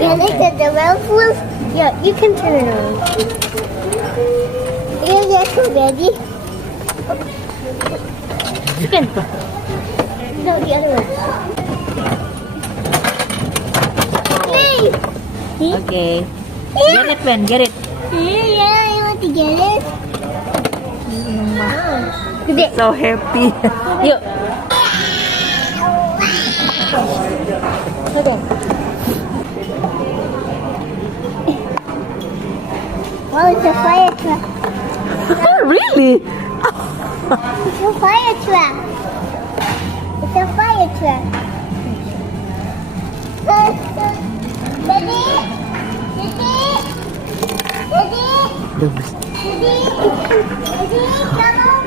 Ready to the round wheel? Yeah, you can turn it on. Yeah, that's ready. Spin. No, the other one. Yay! See? Okay. Yeah. Get it, Ben. Get it. Yeah, I want to get it. Hindi. So happy. Yo. Okay. Wow, it's a fire truck. Really? It's a fire truck. It's a fire truck. Daddy? Daddy? Daddy? Daddy? Daddy? Come over.